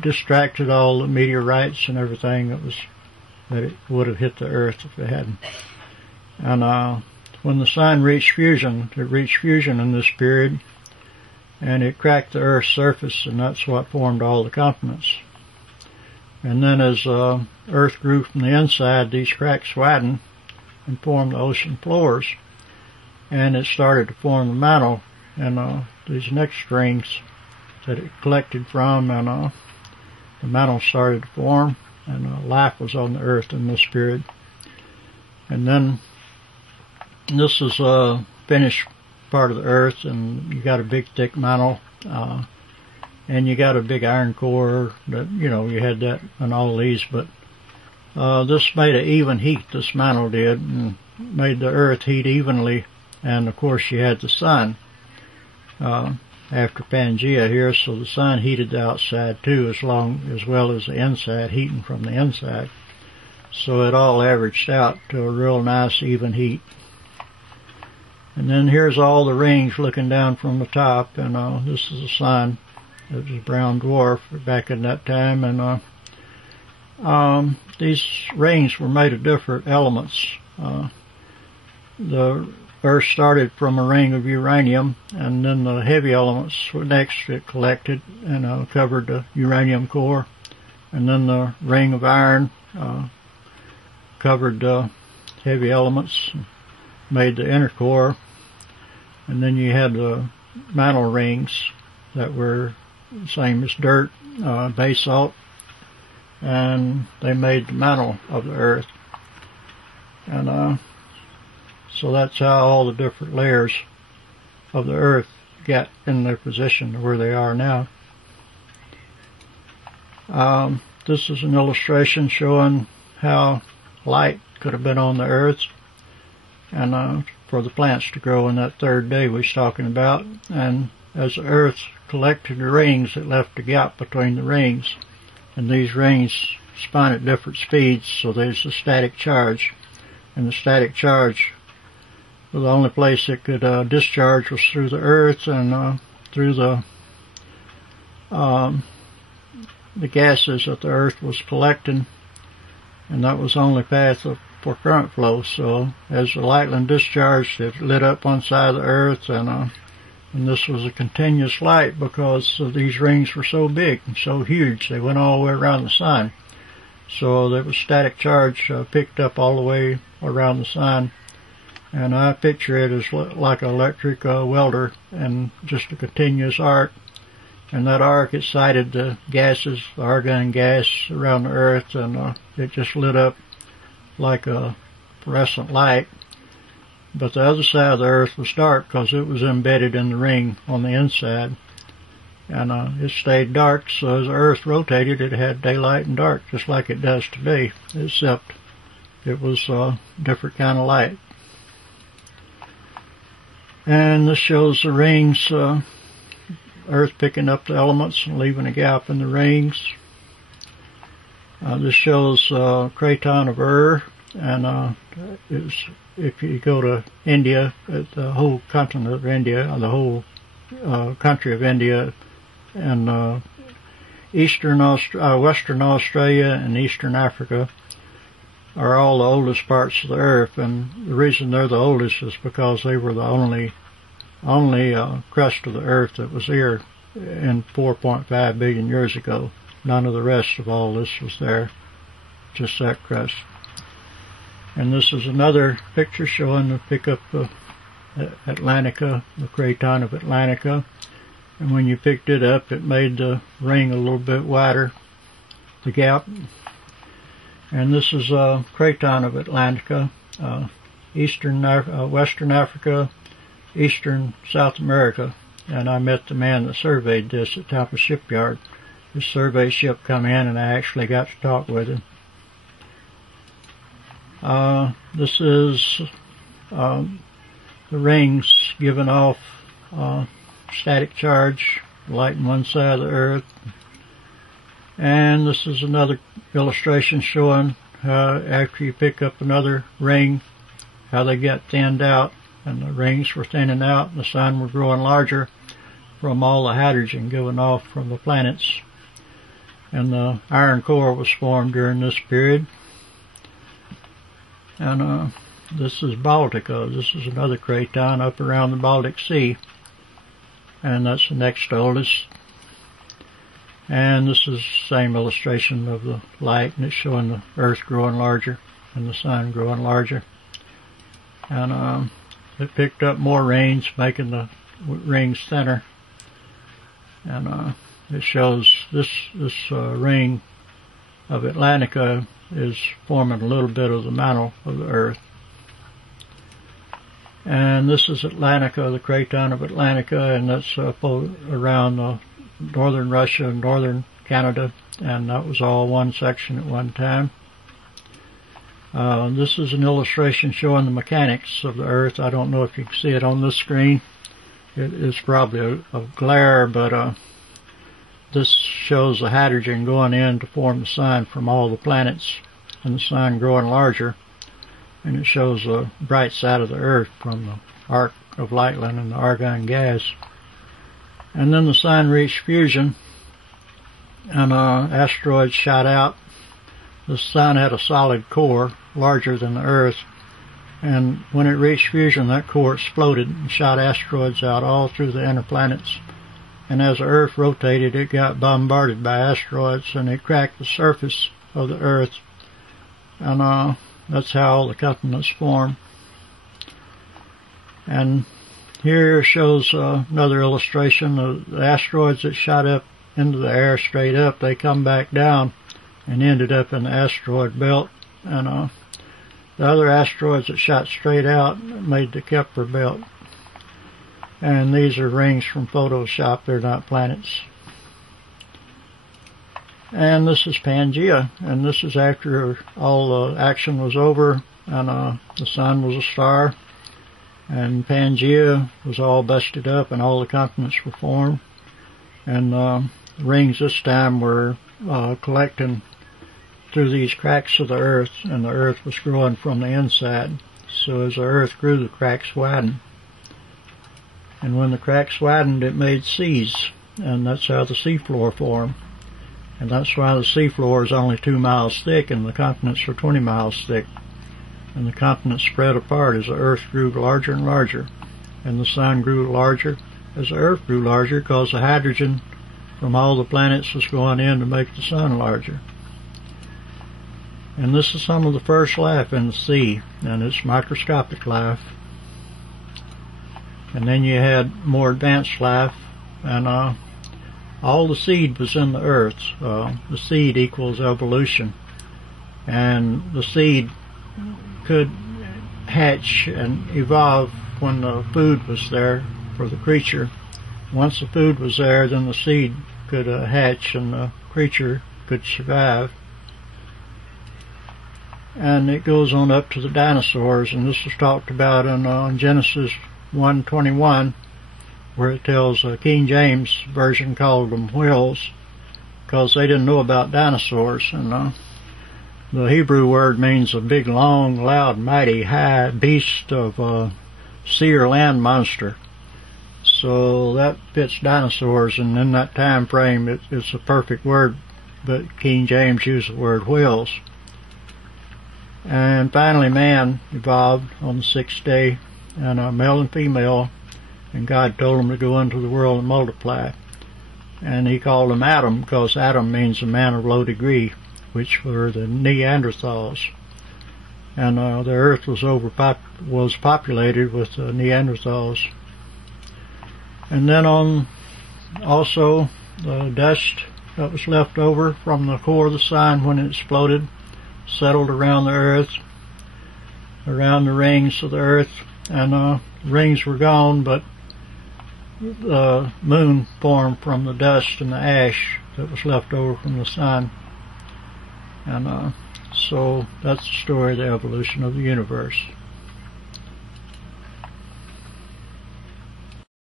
distracted all the meteorites and everything that it would have hit the Earth if it hadn't. And when the sun reached fusion, it reached fusion in this period, and it cracked the Earth's surface, and that's what formed all the continents. And then as Earth grew from the inside, these cracks widened and formed the ocean floors, and it started to form the mantle and these next rings that it collected from, and the mantle started to form, and life was on the Earth in this period. And then this is a finished part of the Earth, and you got a big thick mantle, and you got a big iron core that, you had that in all these, but this made an even heat, this mantle did, and made the Earth heat evenly. And of course you had the sun after Pangea here, so the sun heated the outside too, as well as the inside, heating from the inside. So it all averaged out to a real nice even heat. And then here's all the rings looking down from the top, and this is the sun. It was a brown dwarf back in that time, and these rings were made of different elements. The Earth started from a ring of uranium, and then the heavy elements were next. It collected and covered the uranium core, and then the ring of iron covered the heavy elements, made the inner core, and then you had the mantle rings that were the same as dirt, basalt, and they made the mantle of the Earth. And so that's how all the different layers of the Earth got in their position to where they are now. This is an illustration showing how light could have been on the Earth, and for the plants to grow in that third day we was talking about. And as the Earth collected the rings, it left a gap between the rings, and these rings spun at different speeds, so there's a static charge, and the static charge, the only place it could discharge was through the Earth and through the gases that the Earth was collecting, and that was the only path for current flow. So as the lightning discharged, it lit up one side of the Earth, and this was a continuous light because these rings were so big and so huge. They went all the way around the sun. So there was static charge picked up all the way around the sun. And I picture it as like an electric welder, and just a continuous arc. And that arc excited the gases, the argon gas around the Earth, and it just lit up like a fluorescent light. But the other side of the Earth was dark because it was embedded in the ring on the inside. And it stayed dark, so as the Earth rotated, it had daylight and dark, just like it does today, except it was a different kind of light. And this shows the rings, Earth picking up the elements and leaving a gap in the rings. This shows Craton of Ur, and if you go to India, the whole continent of India, the whole country of India, and Western Australia and Eastern Africa are all the oldest parts of the Earth, and the reason they're the oldest is because they were the only crust of the Earth that was here in 4.5 billion years ago. None of the rest of all this was there, just that crust. And this is another picture showing the pickup of Atlantica, the Craton of Atlantica. And when you picked it up, it made the ring a little bit wider, the gap. And this is a Craton of Atlantica, Western Africa, Eastern South America. And I met the man that surveyed this at Tampa Shipyard. His survey ship come in, and I actually got to talk with him. This is the rings giving off static charge, lighting one side of the Earth. And this is another illustration showing how after you pick up another ring, how they get thinned out, and the rings were thinning out, and the sun were growing larger from all the hydrogen given off from the planets. and the iron core was formed during this period. And this is Baltica. This is another craton up around the Baltic Sea, and that's the next oldest. And this is the same illustration of the light, and it's showing the Earth growing larger and the Sun growing larger. And it picked up more rings, making the rings thinner. And it shows this ring of Atlantica is forming a little bit of the mantle of the Earth. And this is Atlantica, the craton of Atlantica, and that's around northern Russia and northern Canada, and that was all one section at one time. This is an illustration showing the mechanics of the Earth. I don't know if you can see it on this screen. It is probably a glare, but this shows the hydrogen going in to form the Sun from all the planets, and the Sun growing larger. And it shows the bright side of the Earth from the arc of Lightland and the argon gas. And then the Sun reached fusion, and asteroids shot out. The Sun had a solid core, larger than the Earth, and when it reached fusion, that core exploded and shot asteroids out all through the inner planets. And as the Earth rotated, it got bombarded by asteroids, and it cracked the surface of the Earth. And that's how all the continents form. And here shows another illustration of the asteroids that shot up into the air straight up. They come back down and ended up in the asteroid belt. And the other asteroids that shot straight out made the Kuiper belt. And these are rings from Photoshop. They're not planets. And this is Pangaea, and this is after all the action was over, and the Sun was a star, and Pangaea was all busted up, and all the continents were formed. And the rings this time were collecting through these cracks of the Earth, and the Earth was growing from the inside. So as the Earth grew, the cracks widened. And when the cracks widened, it made seas, and that's how the seafloor formed. And that's why the seafloor is only 2 miles thick and the continents are 20 miles thick. And the continents spread apart as the Earth grew larger and larger. And the Sun grew larger as the Earth grew larger, because the hydrogen from all the planets was going in to make the Sun larger. And this is some of the first life in the sea, and it's microscopic life. And then you had more advanced life, and all the seed was in the Earth. The seed equals evolution. And the seed could hatch and evolve when the food was there for the creature. Once the food was there, then the seed could hatch and the creature could survive. And it goes on up to the dinosaurs, and this is talked about in Genesis 1:21, where it tells King James Version called them whales, because they didn't know about dinosaurs. And the Hebrew word means a big, long, loud, mighty, high beast of sea or land monster. So that fits dinosaurs, and in that time frame it's a perfect word, but King James used the word whales. And finally man evolved on the 6th day, and male and female, and God told him to go into the world and multiply. And he called them Adam, because Adam means a man of low degree, which were the Neanderthals. And the earth was populated with Neanderthals. And then also the dust that was left over from the core of the Sun when it exploded settled around the earth, around the rings of the earth, and rings were gone, but the moon formed from the dust and the ash that was left over from the Sun. And so that's the story of the evolution of the universe.